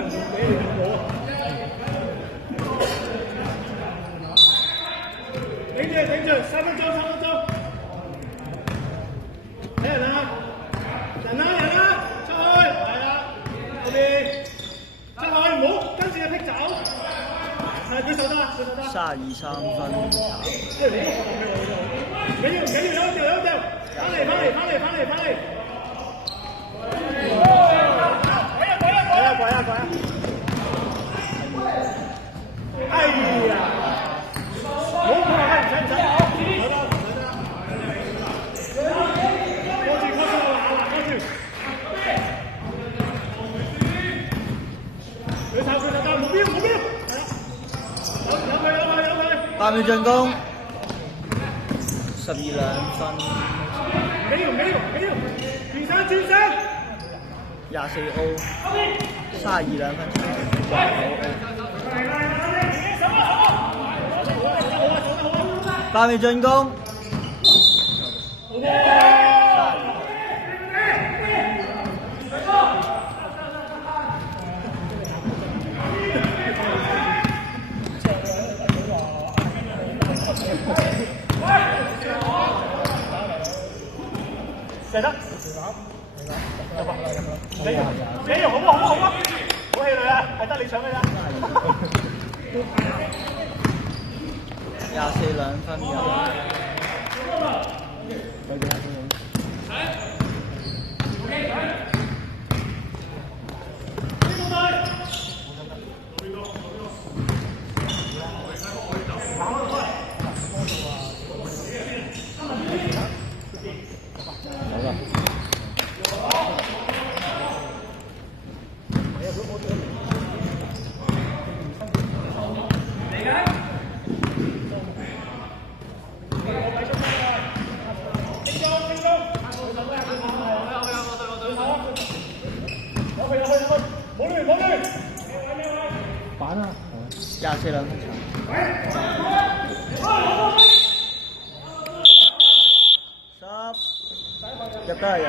人唔俾你咁好啊！頂住，3分鐘，3分鐘。睇人啊！人啊！出去，係啦，後邊出去，唔好跟住佢劈走。係舉手得32-3分。唔緊要，有掉，翻嚟。鬼啊！哎呀！唔使。8秒進攻，12分。沒有，轉身。24O， 32分。8秒進攻。射得，你好啊！好氣餒啊，係得你搶嘅咋24分24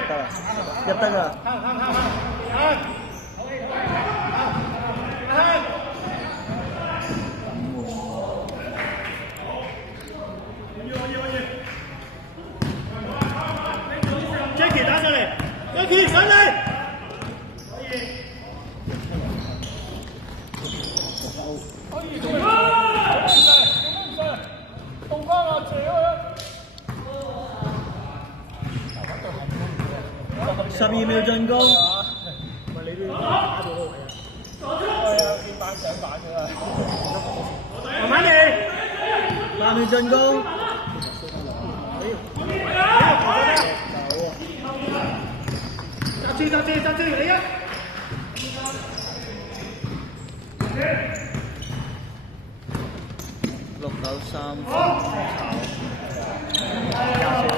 分入得㗎。Jackie 打上嚟 ，Jackie 上嚟。12秒進攻。唔係你都要打到嗰個位啊！見板上板㗎啦。慢慢嚟。8秒進攻。揸住你啊！693分炒24。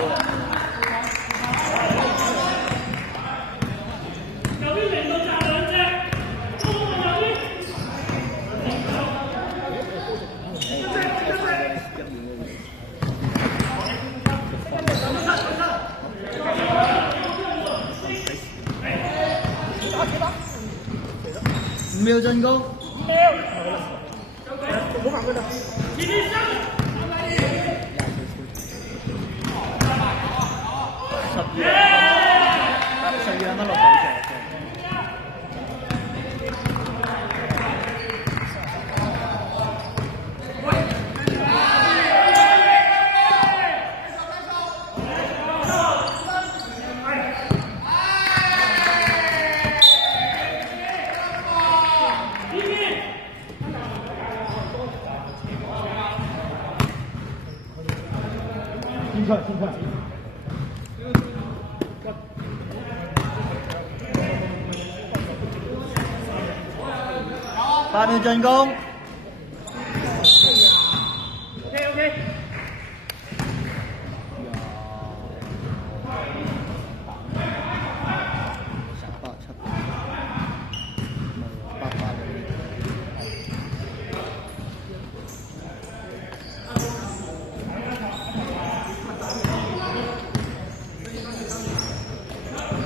5秒進攻。5秒。唔好行佢啦。12分6球。先出。8秒進攻。OK。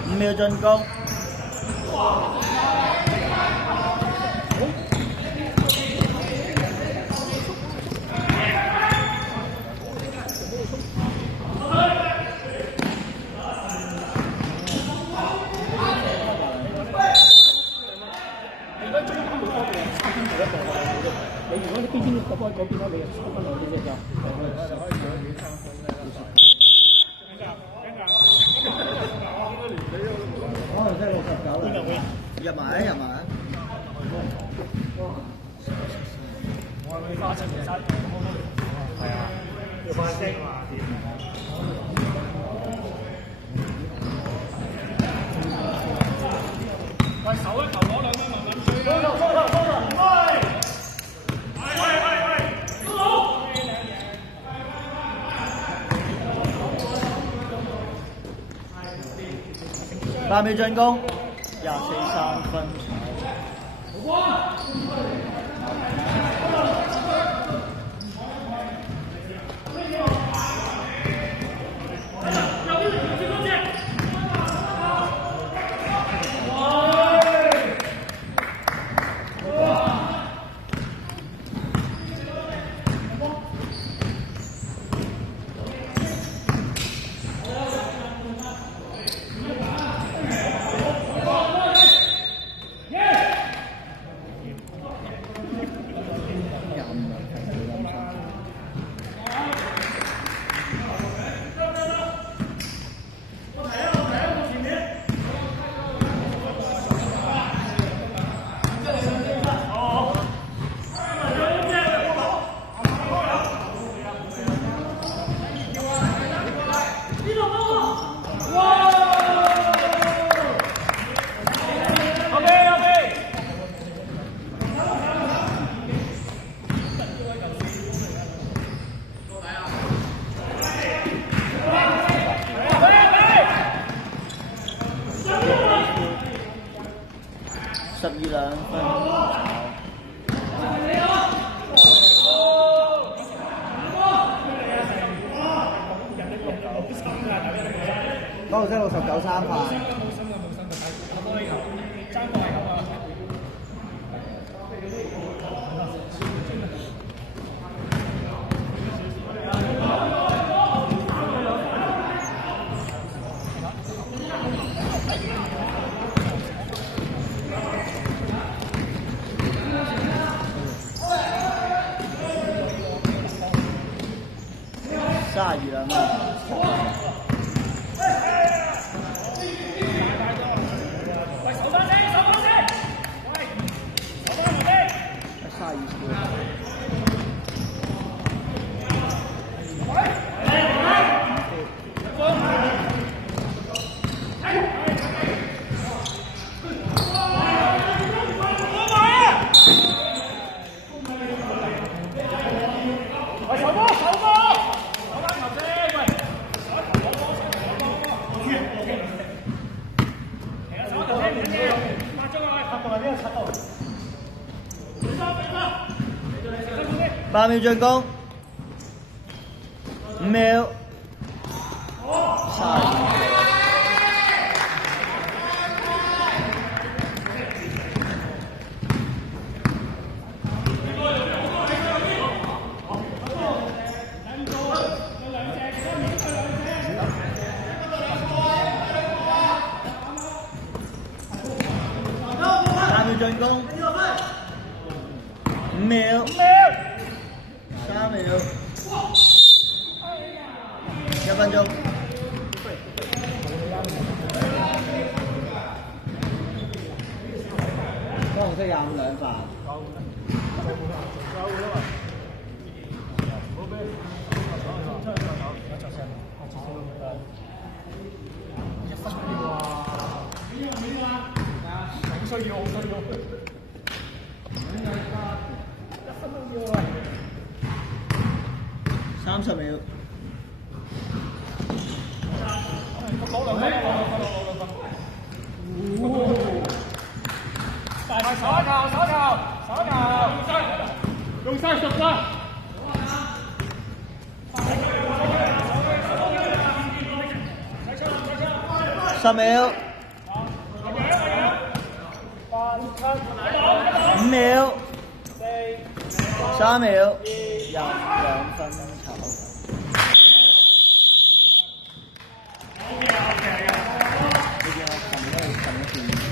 5秒進攻。個波嗰邊咯，你收翻兩隻就。可能真係69啦，入埋入埋。我係花7其實係啊，要翻聲嘛。喂，手一球攞兩蚊慢慢追。收球，8秒進攻，24-3分。12-2分。嗰度真係69-3塊。32-2分。8秒進攻，5秒，32。8秒進攻，5秒。3秒，1分鐘。紅色25兩塊。30秒。用晒10啦！10秒。5秒。3秒。2分球。呢啲我撳咗去撳一轉。